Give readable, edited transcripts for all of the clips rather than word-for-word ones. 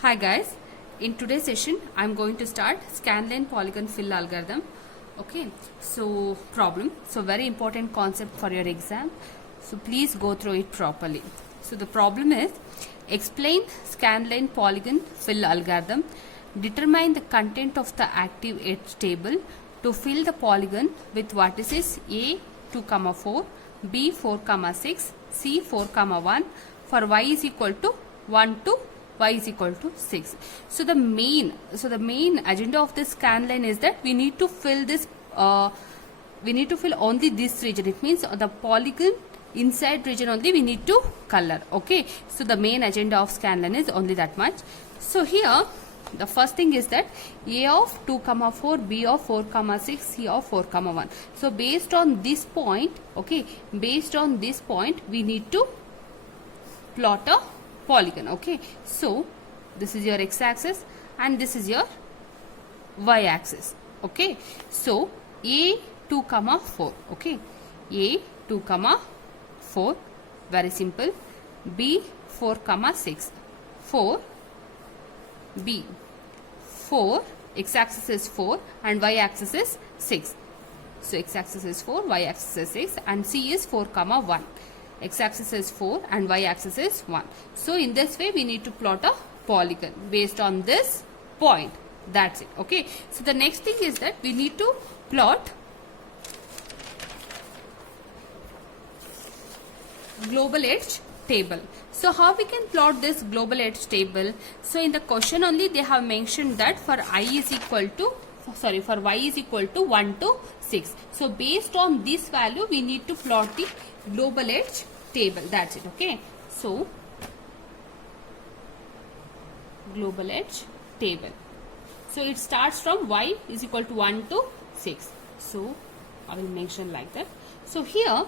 Hi guys, in today's session I'm going to start scanline polygon fill algorithm. Okay, so problem, so very important concept for your exam, so please go through it properly. So the problem is explain scanline polygon fill algorithm, determine the content of the active edge table to fill the polygon with vertices A 2, 4, B 4, 6, C 4, 1 for y is equal to 1 to y is equal to 6. So the main agenda of this scanline is that we need to fill this only this region. It means the polygon inside region only we need to color. Okay, so the main agenda of scanline is only that much. So here the first thing is that A of 2, 4, B of 4, 6, C of 4, 1. So based on this point, okay, based on this point we need to plot a polygon. Okay, so this is your x-axis and this is your y-axis. Okay, so A 2, 4. Okay, A 2, 4, very simple. B 4, 6, 4, B 4, x-axis is 4 and y-axis is 6. So x-axis is 4, y-axis is 6 and C is 4, 1. X-axis is 4 and y-axis is 1. So in this way we need to plot a polygon based on this point. That's it. Okay. So the next thing is that we need to plot global edge table. So how we can plot this global edge table? So in the question only they have mentioned that for y is equal to 1 to 6. So based on this value we need to plot the global edge table. That's it. Okay, so global edge table. So it starts from y is equal to 1 to 6. So I will mention like that. So here,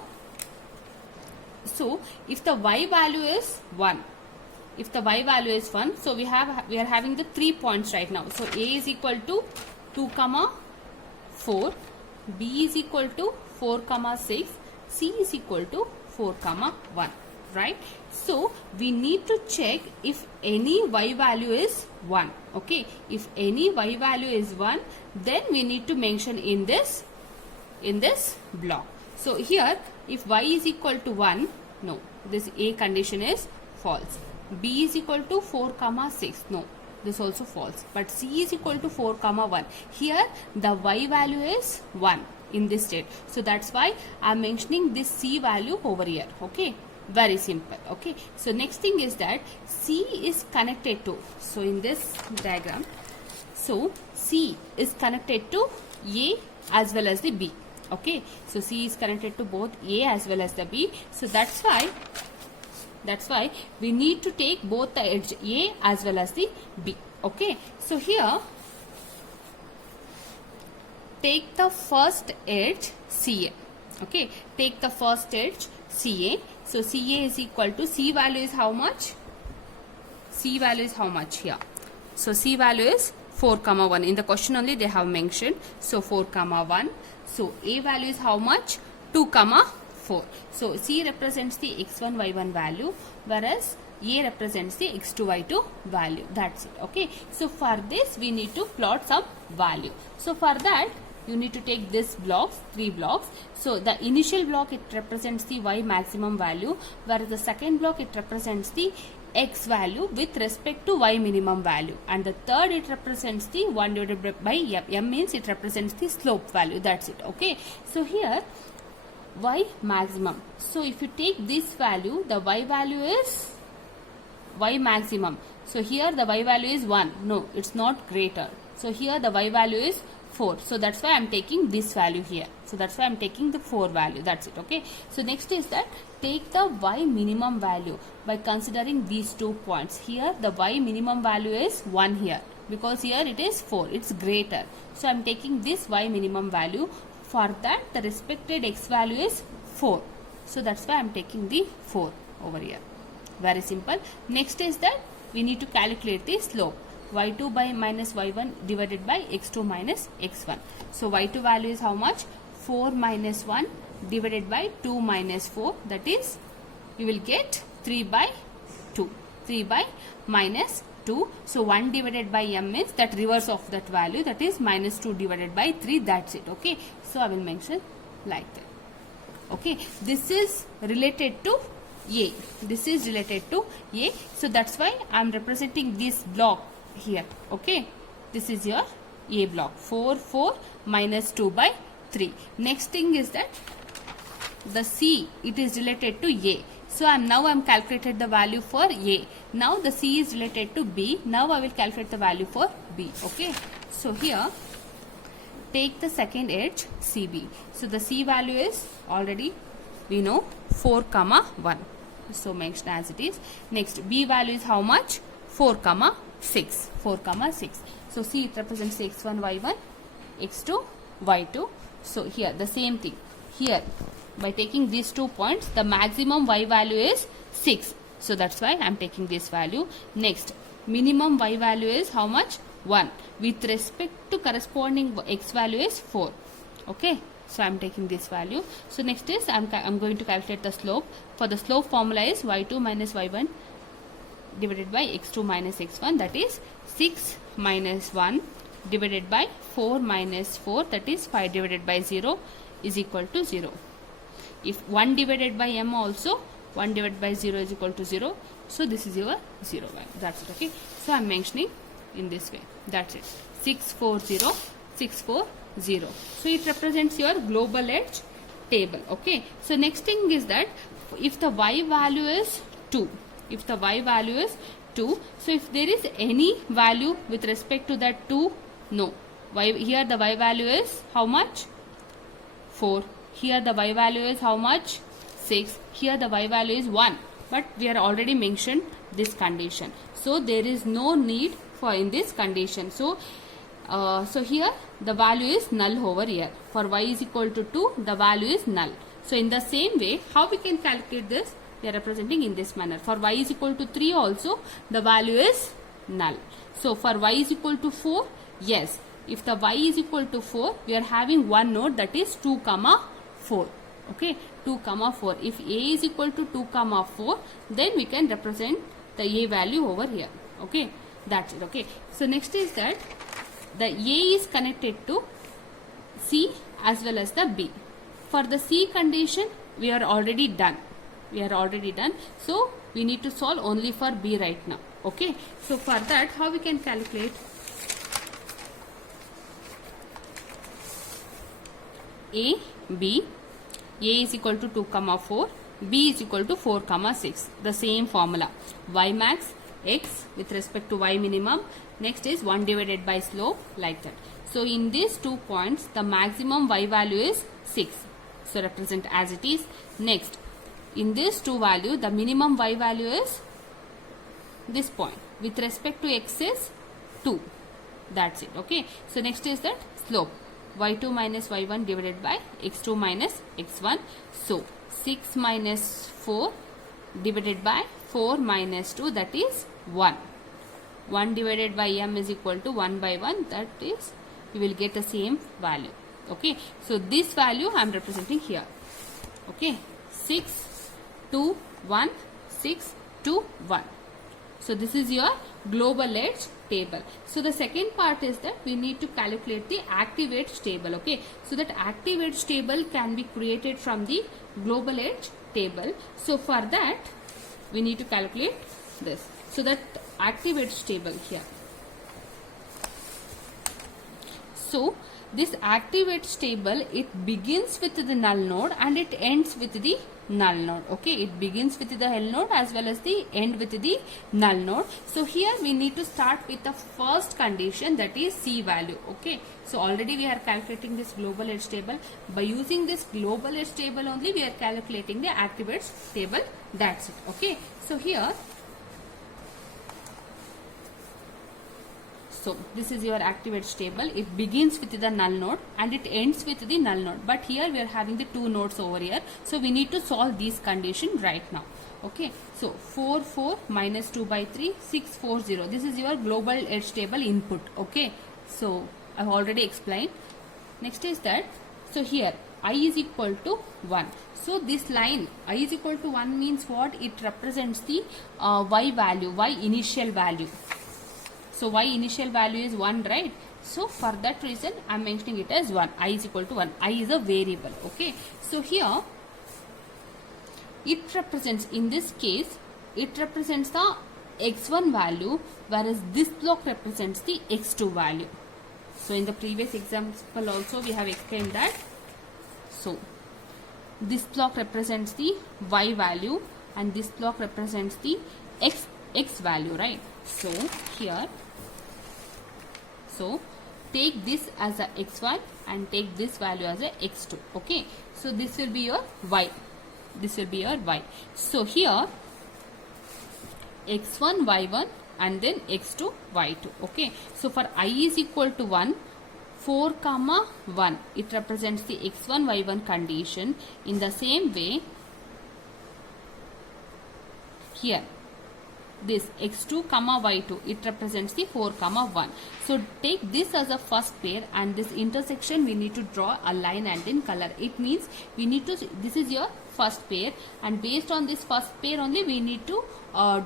so if the y value is 1, so we are having the 3 points right now. So A is equal to 2, 4, B is equal to 4, 6, C is equal to 4, 1, right? So we need to check if any y value is 1. Okay, if any y value is 1, then we need to mention in this block. So here if y is equal to 1, no, this A condition is false. B is equal to 4, 6, no, this also false. But C is equal to 4, 1. Here the y value is 1 in this state. So that's why I am mentioning this C value over here. Okay, very simple. Okay, so next thing is that C is connected to, so in this diagram, so C is connected to A as well as the B. Okay, so C is connected to both A as well as the B. So that's why we need to take both the edge A as well as the B. Okay, so here take the first edge CA. Okay, take the first edge CA. So CA is equal to, C value is how much? C value is how much here? So C value is 4, 1. In the question only they have mentioned. So 4, 1. So A value is how much? 2, 4. So C represents the x1, y1 value, whereas A represents the x2, y2 value. That's it. Okay. So for this we need to plot some value. So for that you need to take this blocks, 3 blocks. So the initial block it represents the y maximum value, whereas the second block it represents the x value with respect to y minimum value, and the third it represents the 1 divided by m. M means it represents the slope value. That's it. Okay. So here y maximum. So if you take this value, the y value is y maximum. So here the y value is 1. No, it's not greater. So here the y value is 4. So that's why I am taking this value here. So that's why I am taking the 4 value. That's it. Okay. So next is that take the y minimum value by considering these 2 points. Here the y minimum value is 1 here, because here it is 4. It's greater. So I am taking this y minimum value. For that the respected x value is 4. So that's why I am taking the 4 over here. Very simple. Next is that we need to calculate the slope. y2 by minus y1 divided by x2 minus x1. So y2 value is how much? 4 minus 1 divided by 2 minus 4, that is you will get 3 by 2. 3 by minus 2. So 1 divided by m means that reverse of that value, that is minus 2 divided by 3. That's it. Okay. So I will mention like that. Okay. This is related to A. This is related to A. So that's why I am representing this block here. Okay. This is your A block. 4, 4 minus 2 by 3. Next thing is that the C, it is related to A. So now I am calculated the value for A. Now the C is related to B. Now I will calculate the value for B. Okay. So here take the second edge CB. So the C value is already we know 4 comma 1. So mention as it is. Next B value is how much? 4 comma 6. 4 comma 6. So C it represents x1 y1 x2 y2. So here the same thing. Here by taking these 2 points, the maximum y value is 6. So that's why I am taking this value. Next, minimum y value is how much? 1. With respect to corresponding x value is 4. Okay. So I am taking this value. So next is I am going to calculate the slope. For the slope formula is y2 minus y1 divided by x2 minus x1, that is 6 minus 1 divided by 4 minus 4, that is 5 divided by 0 is equal to 0. If 1 divided by m also, 1 divided by 0 is equal to 0. So this is your 0 value. That's it. Okay. So I am mentioning in this way. That's it. 640, 640. So it represents your global edge table. Okay. So next thing is that if the y value is 2, if the y value is 2, so if there is any value with respect to that 2, no. Here the y value is how much? 4. Here the y value is how much? 6. Here the y value is 1. But we are already mentioned this condition. So there is no need for in this condition. So here the value is null over here. For y is equal to 2, the value is null. So in the same way, how we can calculate this? We are representing in this manner. For y is equal to 3 also, the value is null. So for y is equal to 4, yes. If the y is equal to 4, we are having one node, that is 2 comma 4. Okay, 2 comma 4. If a is equal to 2 comma 4, then we can represent the a value over here. Okay, that's it. Okay, so next is that the a is connected to C as well as the B. For the C condition, we are already done. We are already done. So we need to solve only for B right now. Okay, so for that, how we can calculate? A, B, A is equal to 2 comma 4, B is equal to 4 comma 6. The same formula. Y max, X with respect to Y minimum. Next is 1 divided by slope, like that. So in these 2 points, the maximum Y value is 6. So represent as it is. Next, in these 2 value, the minimum Y value is this point. With respect to X is 2. That's it. Okay. So next is that slope. y2 minus y1 divided by x2 minus x1. So 6 minus 4 divided by 4 minus 2, that is 1. 1 divided by m is equal to 1 by 1, that is you will get the same value. Okay. So this value I am representing here. Okay. 6, 2, 1, 6, 2, 1. So this is your global edge table. So the second part is that we need to calculate the active edge table. Okay. So that active edge table can be created from the global edge table. So for that we need to calculate this. So that active edge table here. So this active edge table, it begins with the null node and it ends with the null node. Okay, it begins with the null node as well as the end with the null node. So here we need to start with the first condition, that is C value. Okay, so already we are calculating this global edge table. By using this global edge table only, we are calculating the active edge table. That's it. Okay, so here, so this is your active edge table. It begins with the null node and it ends with the null node. But here we are having the 2 nodes over here. So we need to solve these conditions right now. Okay. So 4, 4 minus 2 by 3, 6, 4, 0. This is your global edge table input. Okay. So I have already explained. Next is that, so here I is equal to 1. So this line I is equal to 1 means what? It represents the y value, y initial value. So y initial value is 1, right? So for that reason I am mentioning it as 1. I is equal to 1. I is a variable. Okay. So here it represents, in this case, it represents the x1 value, whereas this block represents the x2 value. So in the previous example also we have explained that. So this block represents the y value and this block represents the x value, right? So here, so take this as a x1 and take this value as a x2. Okay, so this will be your y, this will be your y. So here x1 y1 and then x2 y2. Okay, so for I is equal to 1, 4 comma 1, it represents the x1 y1 condition. In the same way here, this x2 comma y2, it represents the 4 comma 1. So take this as a first pair, and this intersection we need to draw a line and in color. It means we need to, this is your first pair, and based on this first pair only we need to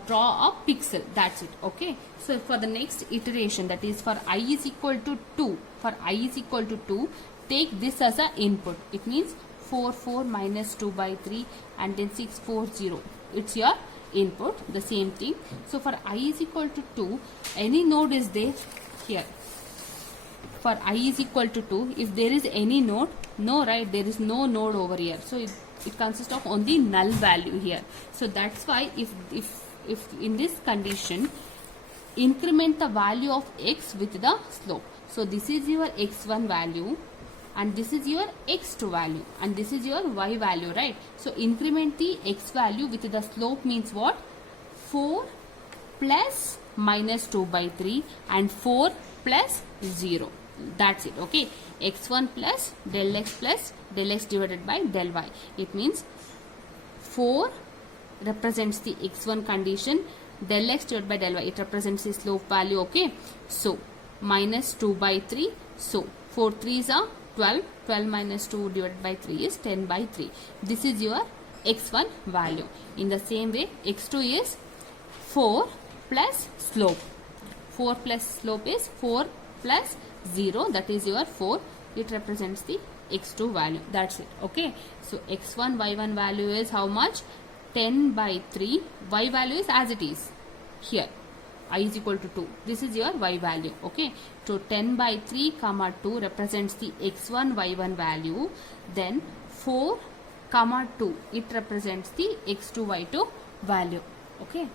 draw a pixel. That's it. Okay, so for the next iteration, that is for I is equal to 2, for I is equal to 2, take this as a input. It means 4 4 minus 2 by 3 and then 6 4 0. It's your input. The same thing. So for I is equal to 2, any node is there here. For I is equal to 2, if there is any node, no, right, there is no node over here. So it consists of only null value here. So that's why if in this condition, increment the value of x with the slope. So this is your x1 value and this is your x2 value and this is your y value, right? So increment the x value with the slope means what? 4 plus minus 2 by 3 and 4 plus 0. That's it. Okay, x1 plus del x divided by del y. It means 4 represents the x1 condition, del x divided by del y, it represents the slope value. Okay, so minus 2 by 3, so 4 3s are 12, 12 minus 2 divided by 3 is 10 by 3. This is your x1 value. In the same way, x2 is 4 plus slope. 4 plus slope is 4 plus 0, that is your 4. It represents the x2 value. That's it. Okay, so x1 y1 value is how much? 10 by 3. Y value is as it is here. I is equal to 2. This is your y value. Okay, so 10 by 3 comma 2 represents the x1 y1 value. Then 4 comma 2, it represents the x2 y2 value. Okay,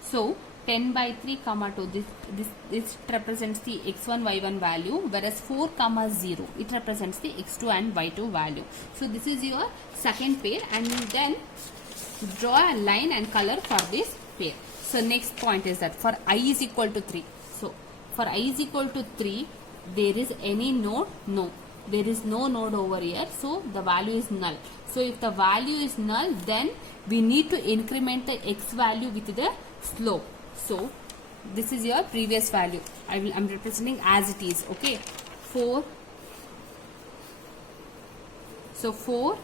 so 10 by 3 comma 2, this represents the x1 y1 value, whereas 4 comma 0, it represents the x2 and y2 value. So this is your second pair, and then draw a line and color for this pair. So next point is that for I is equal to 3. So for I is equal to 3, there is any node? No, there is no node over here, so the value is null. So if the value is null, then we need to increment the x value with the slope. So this is your previous value. I'm representing as it is. Okay, 4. So 4,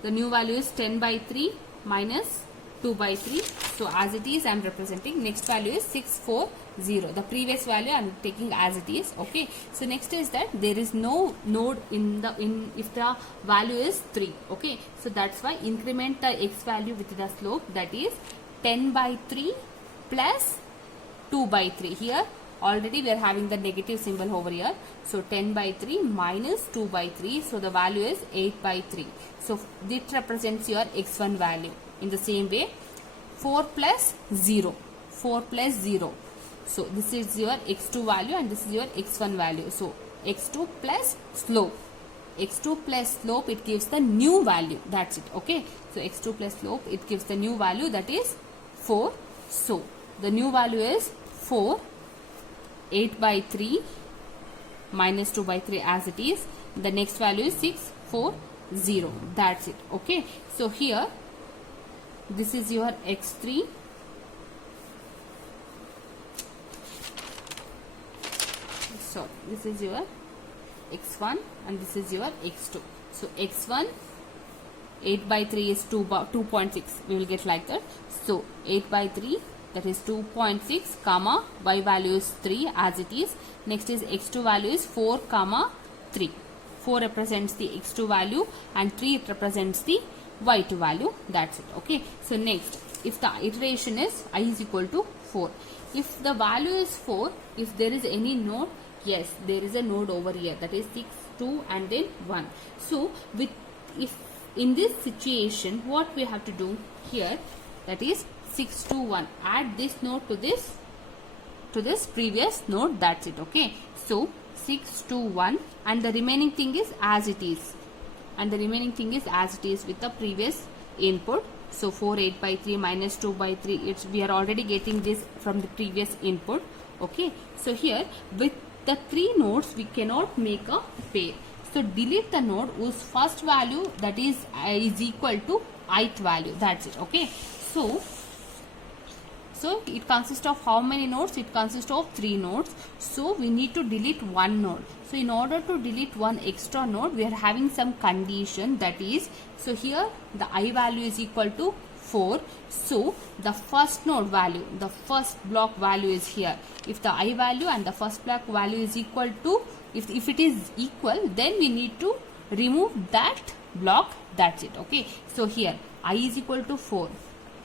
the new value is 10 by 3 minus 2 by 3. So as it is, I am representing. Next value is 6 4 0. The previous value I am taking as it is. Okay, so next is that there is no node if the value is 3. Okay, so that's why increment the x value with the slope, that is 10 by 3 plus 2 by 3. Here already we are having the negative symbol over here. So 10 by 3 minus 2 by 3. So the value is 8 by 3. So this represents your x1 value. In the same way, 4 plus 0. 4 plus 0. So this is your x2 value and this is your x1 value. So x2 plus slope. x2 plus slope, it gives the new value. That's it. Okay. So x2 plus slope, it gives the new value, that is 4. So the new value is 4. 8 by 3 minus 2 by 3 as it is. The next value is 6 4 0. That's it. Okay. So here this is your x3. So this is your x1 and this is your x2. So x1 8 by 3 is 2.6. We will get like that. So 8 by 3, that is 2.6 comma y value is 3 as it is. Next is x2 value is 4 comma 3. 4 represents the x2 value and 3 it represents the y2 value. That's it. Okay. So next, if the iteration is I is equal to 4. If the value is 4, if there is any node, yes, there is a node over here, that is 6, 2 and then 1. So if in this situation, what we have to do here, that is 6, 2, 1. Add this node to this previous node. That's it. Okay. So 6, 2, 1 and the remaining thing is as it is. And the remaining thing is as it is with the previous input. So 4, 8 by 3 minus 2 by 3. We are already getting this from the previous input. Okay. So here with the 3 nodes we cannot make a pair. So delete the node whose first value that is equal to ith value. That's it. Okay. So it consists of how many nodes? It consists of 3 nodes. So we need to delete one node. So in order to delete one extra node, we are having some condition, that is, so here the I value is equal to 4. So the first node value, the first block value is here. If the I value and the first block value is equal to, if it is equal, then we need to remove that block. That's it. Okay. So here I is equal to 4.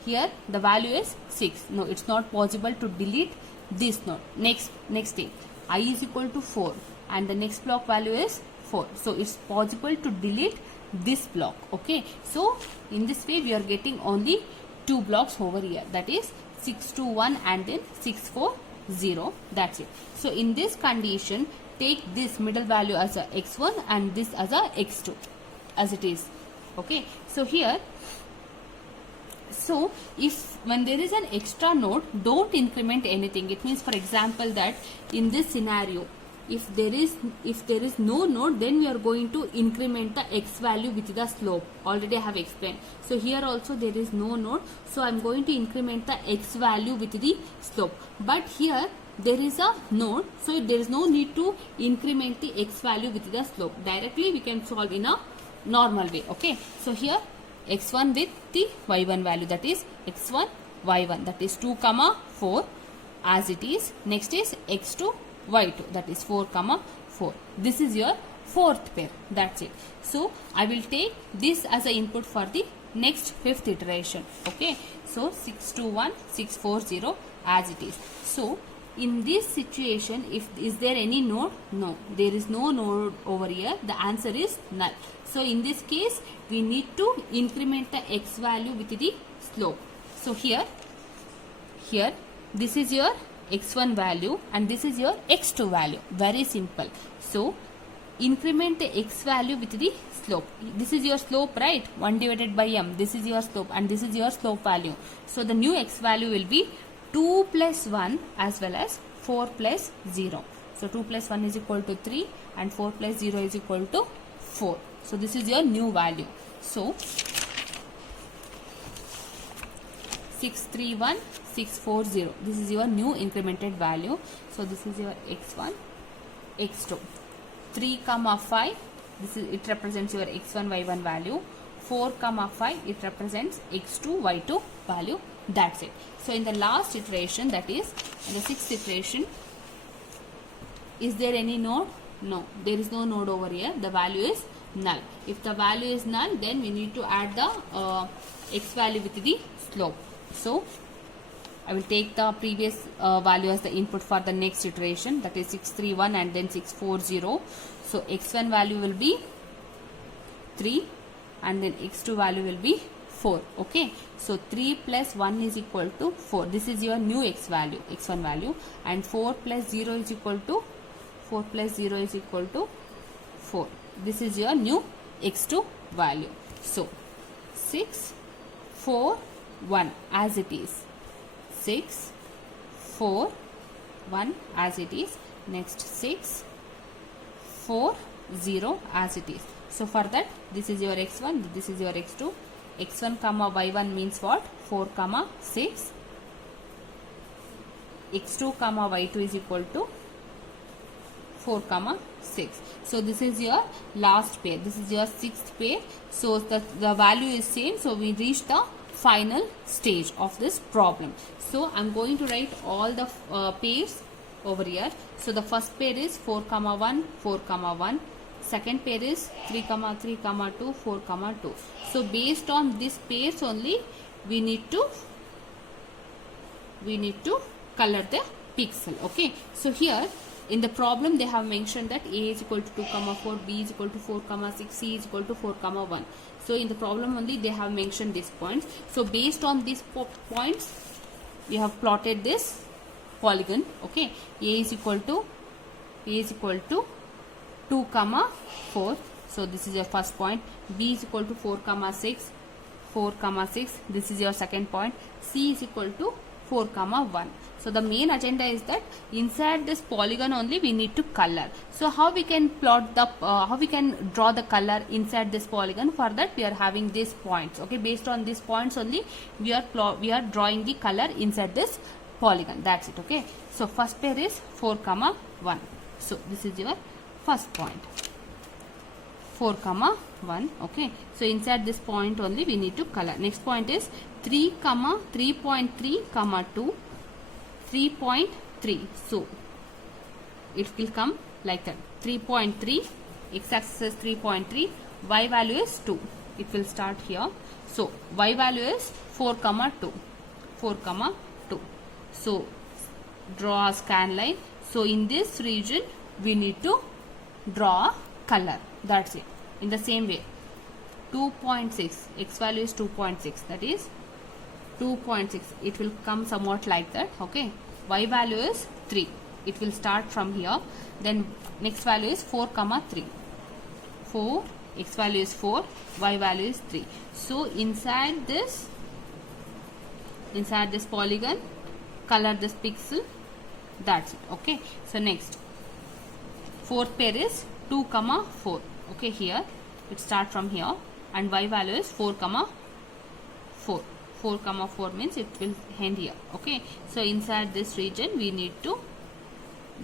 Here the value is 6. No, it's not possible to delete this node. Next thing, I is equal to 4 and the next block value is 4. So it's possible to delete this block. Okay. So in this way we are getting only 2 blocks over here, that is 6, 2, 1 and then 6, 4, 0. That's it. So in this condition, take this middle value as a x1 and this as a x2 as it is. Okay. So here, so if when there is an extra node, don't increment anything. It means, for example, that in this scenario, if there is no node, then we are going to increment the x value with the slope. Already I have explained. So here also there is no node, so I am going to increment the x value with the slope. But here there is a node, so there is no need to increment the x value with the slope. Directly we can solve in a normal way. Okay. So here x1 with the y1 value, that is x1 y1, that is 2 comma 4 as it is. Next is x2 y2, that is 4 comma 4. This is your fourth pair. That's it. So I will take this as an input for the next fifth iteration. Okay. So 6, 2, 1, 6, 4, 0 as it is. So in this situation, is there any node? No, there is no node over here. The answer is null. So in this case, we need to increment the x value with the slope. So here this is your x1 value and this is your x2 value. Very simple. So increment the x value with the slope. This is your slope, right? 1 divided by m. This is your slope and this is your slope value. So the new x value will be 2 plus 1 as well as 4 plus 0. So 2 plus 1 is equal to 3 and 4 plus 0 is equal to 4. So this is your new value. So 631 640. This is your new incremented value. So this is your x1, x2. 3 comma 5. It represents your x1 y1 value. 4 comma 5. It represents x2 y2 value. That's it. So in the last iteration, that is in the sixth iteration, is there any node? No, there is no node over here. The value is null. If the value is null, then we need to add the x value with the slope. So I will take the previous value as the input for the next iteration, that is 631 and then 640. So x1 value will be 3 and then x2 value will be 4. Okay. So 3 plus 1 is equal to 4. This is your new x value, x1 value, and 4 plus 0 is equal to 4 plus 0 is equal to 4. This is your new x2 value. So 6, 4, 1 as it is. 6, 4, 1 as it is. Next 6, 4, 0 as it is. So for that, this is your x1, this is your x2. x1 comma y1 means what? 4 comma 6. x2 comma y2 is equal to 4 comma 6. So this is your last pair, this is your sixth pair. So the value is same, so we reach the final stage of this problem. So I'm going to write all the pairs over here. So the first pair is 4 comma 1 4 comma 1. Second pair is 3 comma 3 comma 2 4 comma 2. So based on this pairs only we need to color the pixel. Okay, so here in the problem they have mentioned that A is equal to 2 comma 4, B is equal to 4 comma 6, C is equal to 4 comma 1. So in the problem only they have mentioned these points. So based on these points we have plotted this polygon. Okay, A is equal to 2 comma 4. So this is your first point. B is equal to 4 comma 6, 4 comma 6. This is your second point. C is equal to 4 comma 1. So the main agenda is that inside this polygon only we need to color. So how we can plot the how we can draw the color inside this polygon? For that we are having these points. Okay, based on these points only we are drawing the color inside this polygon. That's it. Okay, so first pair is 4 comma 1. So this is your first point, 4 comma 1. Okay, so inside this point only we need to color. Next point is 3 comma 3.3 comma 2 3.3. So it will come like that, 3.3, x-axis is 3.3, y value is 2. It will start here. So y value is 4 comma 2, 4 comma 2. So draw a scan line. So in this region we need to draw a color. That's it. In the same way, 2.6, x value is 2.6, that is 2.6. It will come somewhat like that. Okay, y value is 3. It will start from here. Then next value is 4 comma 3. 4, x value is 4, y value is 3. So inside this polygon color this pixel. That's it. Okay, so next fourth pair is 2 comma 4. Okay, here it start from here and y value is 4 comma 4. 4 comma 4 means it will end here. Okay, so inside this region we need to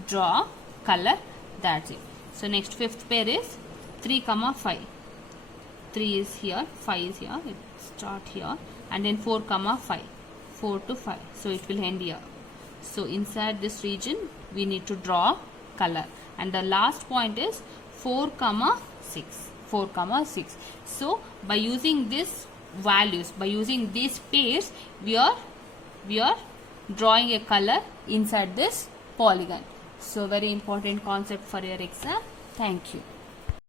draw color. That's it. So next fifth pair is 3 comma 5. 3 is here, 5 is here. It start here and then 4 comma 5. 4 to 5. So it will end here. So inside this region we need to draw color. And the last point is 4 comma 6. 4 comma 6. So by using this values, by using these pairs, we are drawing a color inside this polygon. So very important concept for your exam. Thank you.